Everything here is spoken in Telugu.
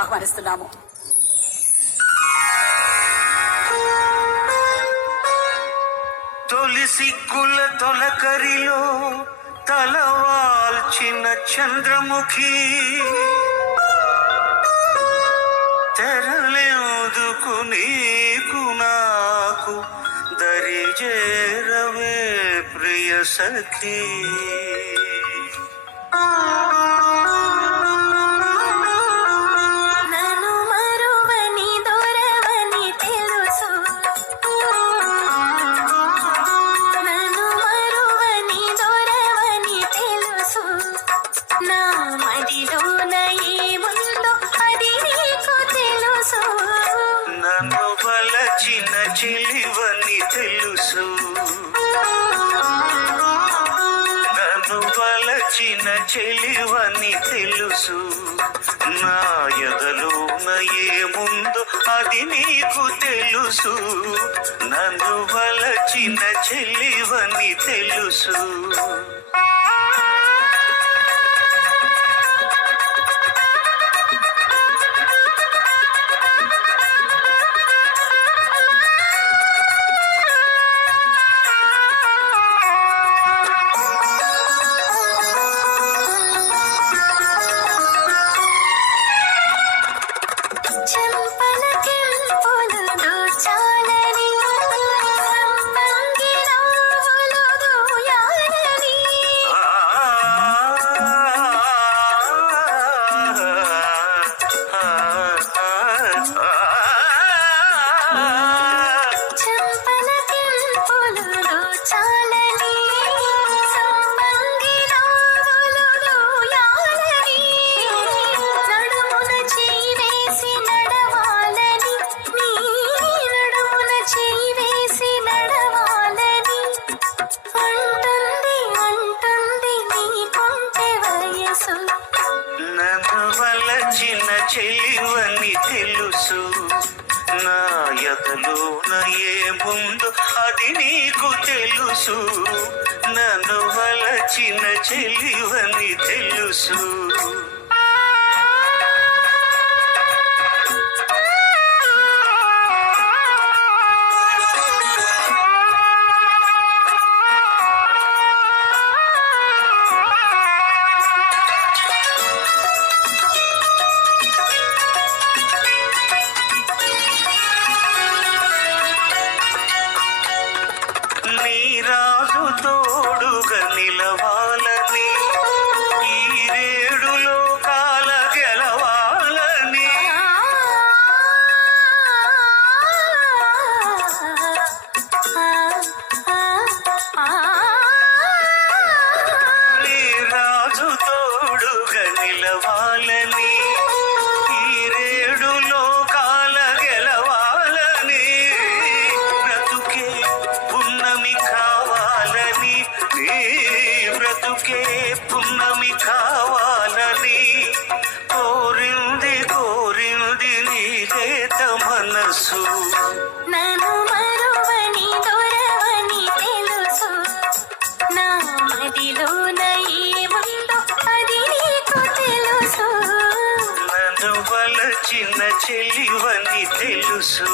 ఆహ్వానిస్తున్నాము. తొలి సిగ్గుల తొలకరిలో తలవాల్చిన చంద్రముఖి తెరలేదుకు నీకు నాకు దరిజేరవే ప్రియ సఖీ. నన్ను వలచిన చెలివని తెలుసు, నన్ను వలచిన చెలివని తెలుసు. నా ఎదలోన ఏముందో అది నీకు తెలుసు. నన్ను వలచిన చెలివని తెలుసు. నన్ను వలచిన చెలివని తెలుసు. నా ఎదలోన ఏముందో అది నీకు తెలుసు. నన్ను వలచిన చెలివని తెలుసు. రాజు తోడుగా నిలవాలని, ఈ రేడు లోకాల గెలవాలని. నీ రాజు తోడుగా నిలవాలని, ఈ రేడు లోకాల గెలవాలని. బ్రతుకే పున్నమి కావాలని, నీ బ్రతుకే పున్నమి కావాలని. కోరింది కోరింది నీ లేత మనసు. నన్ను మరువని దొరవని తెలుసు. నా మదిలోన ఏముందో అది నీకు తెలుసు. నన్ను వలచిన చెలివని తెలుసు.